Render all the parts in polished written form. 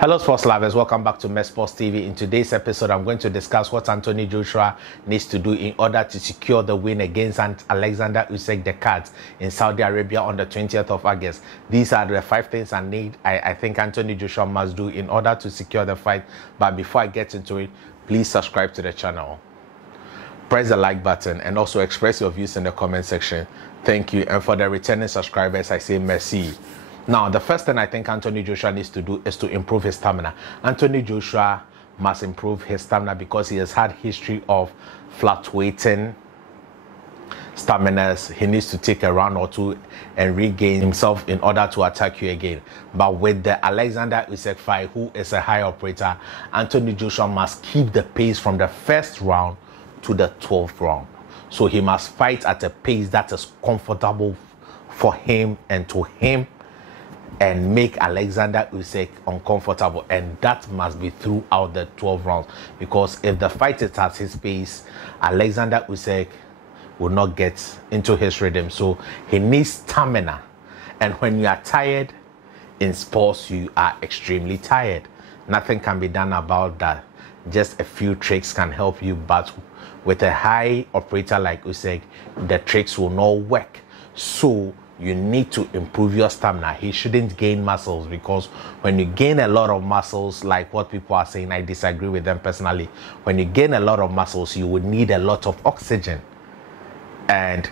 Hello sports lovers, welcome back to Met Sports TV. In today's episode, I'm going to discuss what Anthony Joshua needs to do in order to secure the win against Oleksandr Usyk, the Cats, in Saudi Arabia on the 20th of August. These are the 5 things I think Anthony Joshua must do in order to secure the fight. But before I get into it, please subscribe to the channel. Press the like button and also express your views in the comment section. Thank you. And for the returning subscribers, I say merci. Now, the first thing I think Anthony Joshua needs to do is to improve his stamina. Anthony Joshua must improve his stamina because he has had history of fluctuating staminas. He needs to take a round or two and regain himself in order to attack you again. But with the Oleksandr Usyk fight, who is a high operator, Anthony Joshua must keep the pace from the first round to the 12th round. So he must fight at a pace that is comfortable for him and to him, and make Oleksandr Usyk uncomfortable, and that must be throughout the 12 rounds, because if the fight is at his pace, Oleksandr Usyk will not get into his rhythm. So he needs stamina, and when you are tired in sports, you are extremely tired. Nothing can be done about that. Just a few tricks can help you, but with a high operator like Usyk, the tricks will not work. So you need to improve your stamina. He shouldn't gain muscles, because when you gain a lot of muscles, like what people are saying, I disagree with them personally. When you gain a lot of muscles, you would need a lot of oxygen. And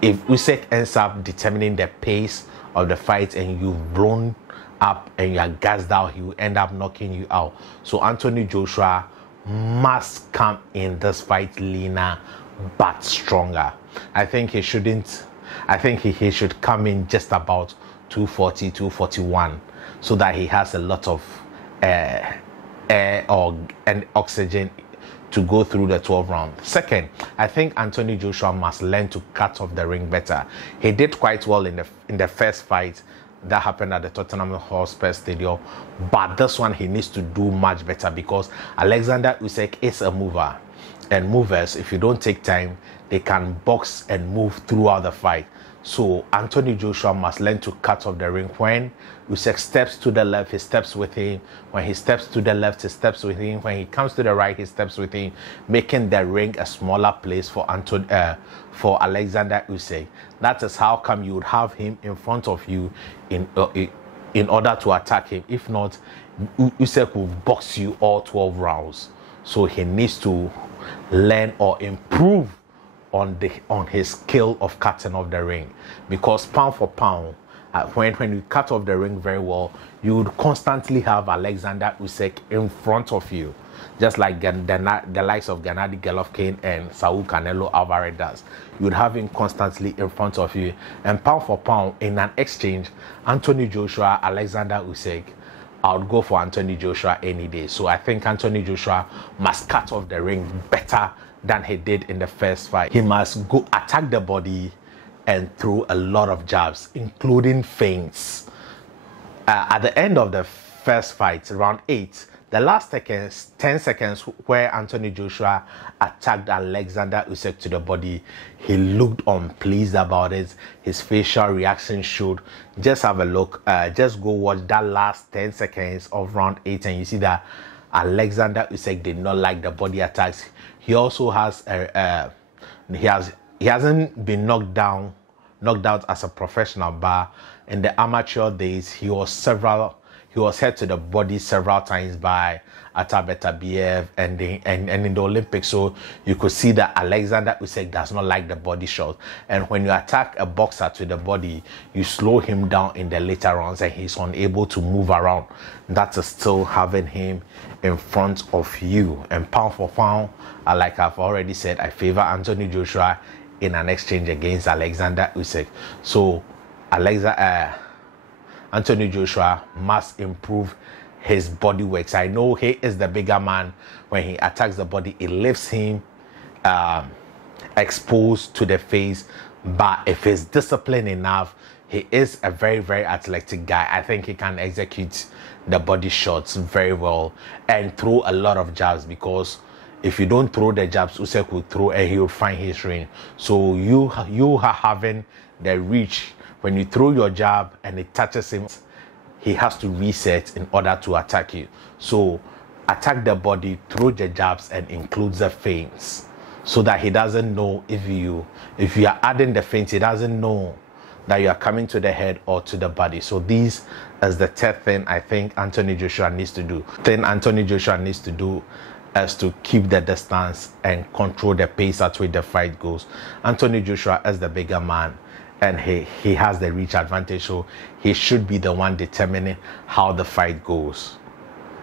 if Usyk ends up determining the pace of the fight and you've blown up and you are gassed out, he will end up knocking you out. So Anthony Joshua must come in this fight leaner but stronger. I think he he should come in just about 240, 241, so that he has a lot of air and oxygen to go through the 12 rounds. Second, I think Anthony Joshua must learn to cut off the ring better. He did quite well in the first fight that happened at the Tottenham Hotspur Stadium, but this one he needs to do much better, because Oleksandr Usyk is a mover, and movers, if you don't take time, they can box and move throughout the fight. So Anthony Joshua must learn to cut off the ring. When Usyk steps to the left, he steps with him. When he steps to the left, he steps with him. When he comes to the right, he steps with him, making the ring a smaller place for Oleksandr Usyk. That is how come you would have him in front of you in order to attack him. If not, Usyk will box you all 12 rounds. So he needs to learn or improve on his skill of cutting off the ring, because pound for pound, when you cut off the ring very well, you would constantly have Oleksandr Usyk in front of you, just like the likes of Gennady Golovkin and Saul Canelo Alvarez does. You would have him constantly in front of you, and pound for pound in an exchange, Anthony Joshua, Oleksandr Usyk, I would go for Anthony Joshua any day. So I think Anthony Joshua must cut off the ring better than he did in the first fight. He must go attack the body and throw a lot of jabs, including feints. At the end of the first fight, round 8, the last 10 seconds where Anthony Joshua attacked Oleksandr Usyk to the body, he looked unpleased about it. His facial reaction showed. Just have a look. Just go watch that last 10 seconds of round 8, and you see that Oleksandr Usyk did not like the body attacks. He also has he hasn't been knocked out as a professional, but in the amateur days he was hit to the body several times by Atabetabayev and in the Olympics. So you could see that Oleksandr Usyk does not like the body shot, and when you attack a boxer to the body, you slow him down in the later rounds and he's unable to move around. That is still having him in front of you. And pound for pound, like I've already said, I favor Anthony Joshua in an exchange against Oleksandr Usyk. So Anthony Joshua must improve his body works. I know he is the bigger man. When he attacks the body, it leaves him exposed to the face. But if he's disciplined enough, he is a very, very athletic guy. I think he can execute the body shots very well and throw a lot of jabs, because if you don't throw the jabs, Usyk will throw and he will find his range. So you are having the reach. When you throw your jab and it touches him, he has to reset in order to attack you. So attack the body, throw the jabs, and include the feints, so that he doesn't know if you are adding the feints, he doesn't know that you are coming to the head or to the body. So this is the third thing I think Anthony Joshua needs to do. Anthony Joshua needs to do is to keep the distance and control the pace at which the fight goes. Anthony Joshua is the bigger man, and he has the reach advantage, so he should be the one determining how the fight goes.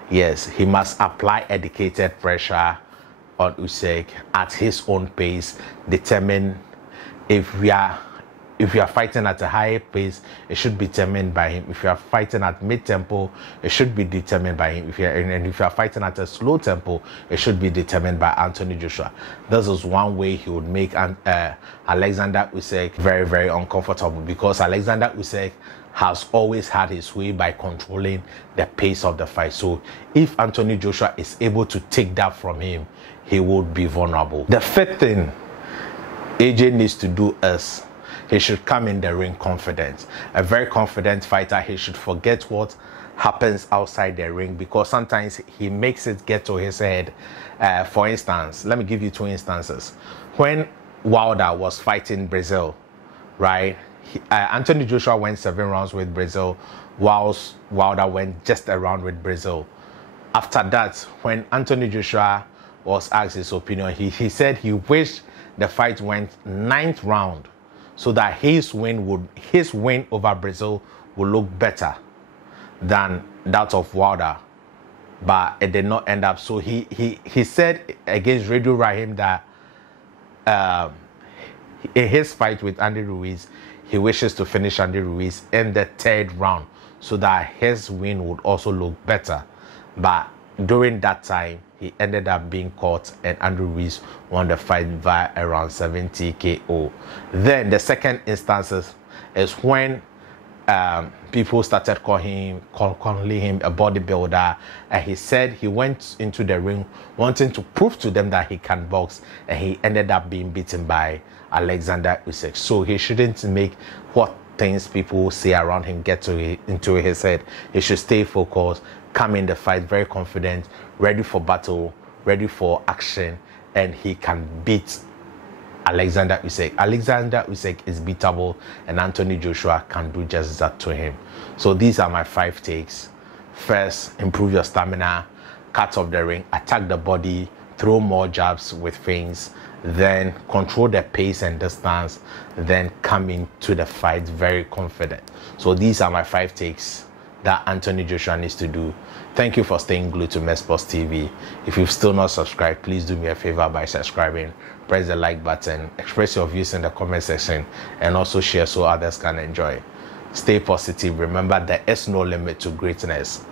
Yes, he must apply educated pressure on Usyk at his own pace, determine if we are fighting at a higher pace, it should be determined by him. If you are fighting at mid-tempo, it should be determined by him. If you are fighting at a slow tempo, it should be determined by Anthony Joshua. This is one way he would make Oleksandr Usyk very, very uncomfortable, because Oleksandr Usyk has always had his way by controlling the pace of the fight. So if Anthony Joshua is able to take that from him, he would be vulnerable. The fifth thing AJ needs to do is he should come in the ring confident. A very confident fighter, he should forget what happens outside the ring, because sometimes he makes it get to his head. For instance, let me give you two instances. When Wilder was fighting Brazil, right? Anthony Joshua went 7 rounds with Brazil, whilst Wilder went just a round with Brazil. After that, when Anthony Joshua was asked his opinion, he said he wished the fight went 9th round, so that his win over Brazil would look better than that of Wilder. But it did not end up. So he said against Radio Rahim that in his fight with Andy Ruiz, he wishes to finish Andy Ruiz in the 3rd round, so that his win would also look better. But during that time, he ended up being caught, and Andrew Ruiz won the fight via around 70 KO. Then the second instance is when people started calling him a bodybuilder, and he said he went into the ring wanting to prove to them that he can box, and he ended up being beaten by Oleksandr Usyk. So he shouldn't make what things people say around him get into his head. He should stay focused, come in the fight very confident, ready for battle, ready for action, and he can beat Oleksandr Usyk. Oleksandr Usyk is beatable, and Anthony Joshua can do just that to him. So these are my 5 takes. First, improve your stamina, cut off the ring, attack the body, throw more jabs with feints, then control the pace and distance, then come into the fight very confident. So these are my 5 takes that Anthony Joshua needs to do. Thank you for staying glued to Sports TV. If you've still not subscribed, please do me a favor by subscribing, press the like button, express your views in the comment section, and also share so others can enjoy. Stay positive. Remember, there is no limit to greatness.